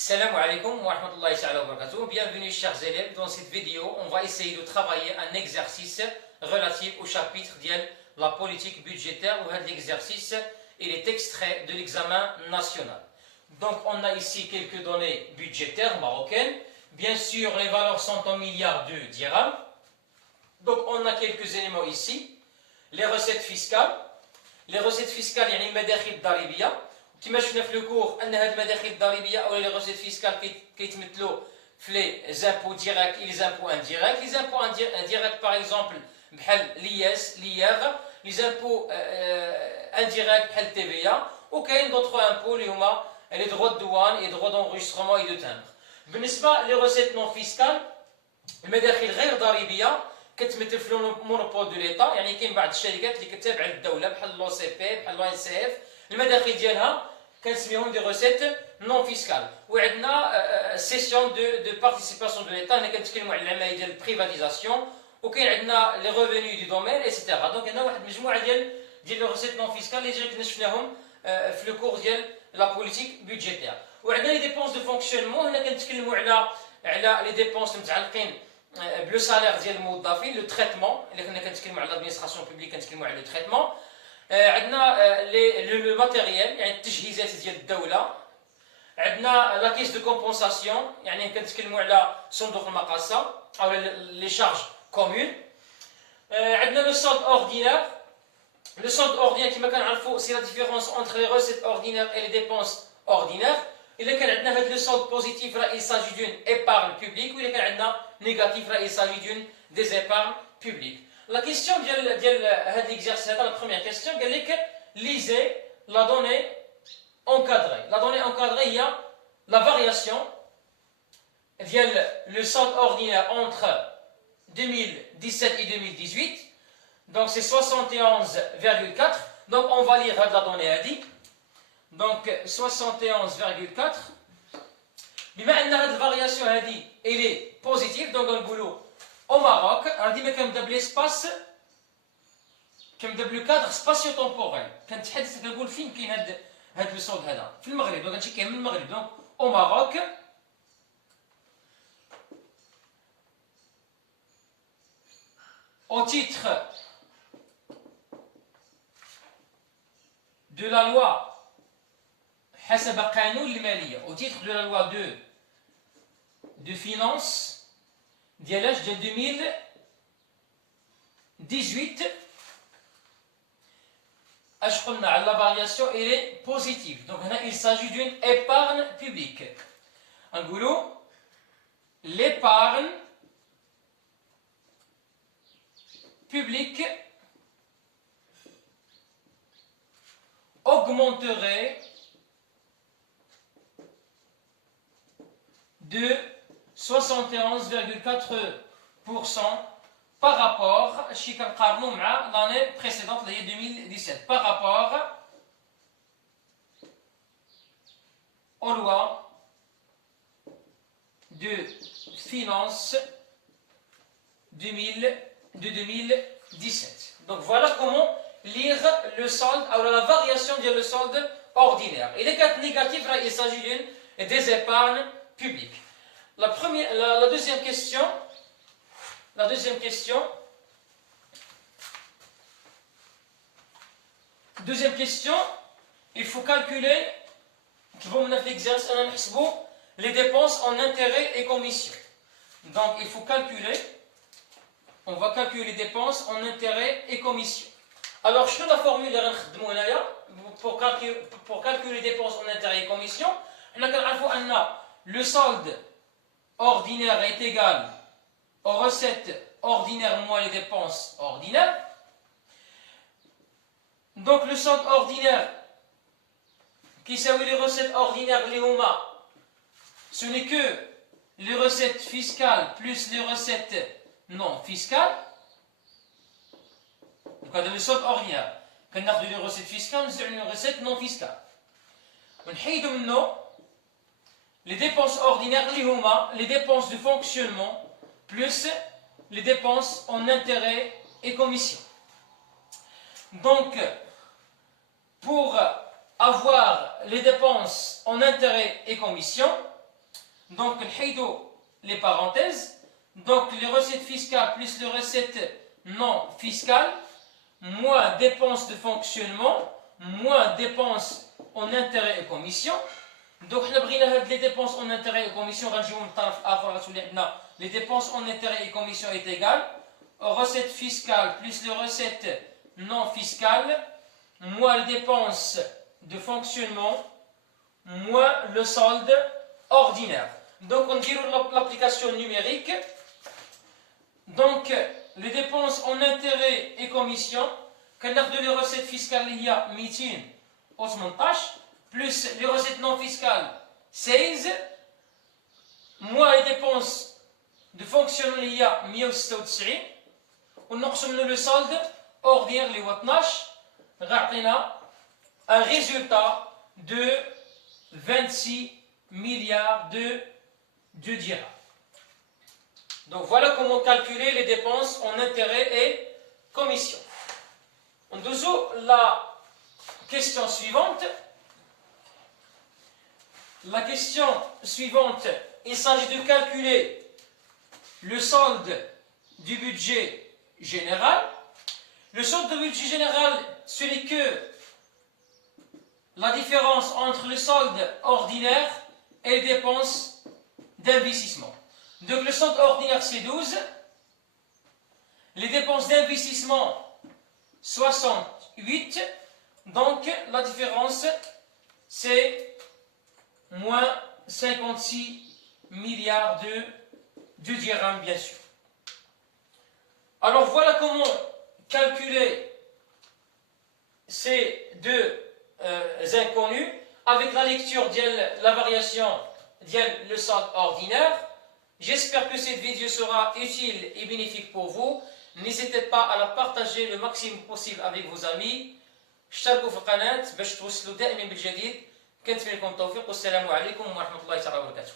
Salam alaikum wa rahmatullahi wa barakatuh. Bienvenue chers élèves. Dans cette vidéo, on va essayer de travailler un exercice relatif au chapitre de la politique budgétaire. L'exercice, il est extrait de l'examen national. Donc on a ici quelques données budgétaires marocaines. Bien sûr, les valeurs sont en milliards de dirhams. Donc on a quelques éléments ici. Les recettes fiscales. Les recettes fiscales, il y a une madakhil daribiyya. كما شفنا في الكور ان هذه المداخل الضريبيه او لي ريسيت فيسكال كيتمثلوا في لي زامبو ديريكت اي لي زامبو انديريكت. لي زامبو انديريكت باغ اكزومبل بحال لياس لياغ، لي زامبو انديريكت بحال تي في ا، وكاين دوطخ امبو اللي هما لي دروا دوان اي دروا دونغيسترومون اي دو تامبر. بالنسبه لي ريسيت نون فيسكال، المداخل غير ضريبيه كتمثل في المونوبول دو ليتا، يعني كاين بعض الشركات اللي كتابع للدوله بحال لو سي بي بحال لو ان سي اف، المداخل ديالها كنسميهم دي ريسيت نون فيسكال. وعندنا سيسيون دو بارتيسيباسيون دو ليتا، هنا كنتكلموا على العمليه ديال البريفاتيزاسيون، وكاين عندنا لي ريفوني دو دومين ايتترا. دونك عندنا واحد المجموعه ديال لي ريسيت نون فيسكال اللي جا كنا شفناهم في لو كور ديال لا بوليتيك بودجيتير. وعندنا لي ديبونس دو فونكسيونمون، هنا كنتكلموا على لي ديبونس المتعلقين بلو سالير ديال الموظفين، لو تريتمون. الا كنا كنتكلموا على لادمينستراسيون بوبليك كنتكلموا على لو تريتمون. عندنا لو ماتيريال، يعني التجهيزات ديال الدوله. عندنا لا كيس دو كومبونساسيون، يعني كنتكلموا على صندوق المقاصه او لي شارج كومون. عندنا لو سولد اوردينير. لو سولد اوردينير كما كنعرفوا سي لا ديفيرونس اونتر لي ريسيت اوردينير اي لي ديبونس اوردينير. الا كان عندنا هاد لو سولد بوزيتيف راه il s'agit d'une épargne publique، والا كان عندنا نيجاتيف راه il s'agit d'une des épargnes publiques. La question de l'exercice, la première question, c'est que lisez la donnée encadrée. La donnée encadrée, il y a la variation le solde ordinaire entre 2017 et 2018. Donc c'est 71,4. Donc on va lire la donnée à dit. Donc 71,4. Mais maintenant la variation à dit, elle est positive. Donc on boulot. Au Maroc, alors ديما كنبدا بليسباس، كنبدا بلو كادر سباسيو تومبوريل، كنتحدث كنقول فين كاين هاد لو صوت هذا في المغرب. دونك هادشي كاين من المغرب. دونك او ماروك au titre de la loi حسب قانون المالية، au titre de la loi de finance ديال اش ديال 2018 اش قلنا على لا فارياسيون اي بوزيتيف. دونك هنا il s'agit d'une épargne publique. نقولوا l'épargne publique augmenterait de 71,4% par rapport à l'année précédente, l'année 2017, par rapport aux lois de finances de 2017. Donc voilà comment lire le solde, alors la variation de le solde ordinaire. Et les cas négatifs, il s'agit des épargnes publiques. La deuxième question, il faut calculer, les dépenses en intérêts et commissions. Donc il faut calculer, on va calculer les dépenses en intérêts et commissions. Alors je fais la formule pour calculer les dépenses en intérêts et commissions. Le solde ordinaire est égal aux recettes ordinaires moins les dépenses ordinaires. Donc le solde ordinaire qui s'appelle les recettes ordinaires, les HOMA, ce n'est que les recettes fiscales plus les recettes non fiscales. Donc le solde ordinaire, quand on a les recettes fiscales, c'est une recette non fiscale. On a les dépenses ordinaires, les dépenses de fonctionnement, plus les dépenses en intérêts et commissions. Donc, pour avoir les dépenses en intérêts et commissions, Donc les parenthèses. Donc les recettes fiscales plus les recettes non fiscales, moins dépenses de fonctionnement, moins dépenses en intérêts et commissions. Donc les dépenses en intérêts et commissions, les dépenses en intérêts et commissions est égale aux recettes fiscales plus les recettes non fiscales, moins les dépenses de fonctionnement, moins le solde ordinaire. Donc on dit l'application numérique. Donc les dépenses en intérêts et commissions, quand on a les recettes fiscales, il y a 218 plus les recettes non fiscales 16, moins les dépenses de fonctionnement, il y a 196, on a le solde ordinaire, les 12, un résultat de 26 milliards de dirhams. Donc voilà comment calculer les dépenses en intérêts et commissions. En dessous, la question suivante. La question suivante, il s'agit de calculer le solde du budget général. Le solde du budget général, ce n'est que la différence entre le solde ordinaire et les dépenses d'investissement. Donc le solde ordinaire c'est 12, les dépenses d'investissement 68, donc la différence c'est moins 56 milliards de dirhams bien sûr. Alors voilà comment calculer ces deux inconnus avec la lecture de la variation de le solde ordinaire. J'espère que cette vidéo sera utile et bénéfique pour vous. N'hésitez pas à la partager le maximum possible avec vos amis. اشتركوا في القناة باش توصلوا دائما بالجديد. كنتمنى لكم التوفيق والسلام عليكم ورحمة الله تعالى وبركاته.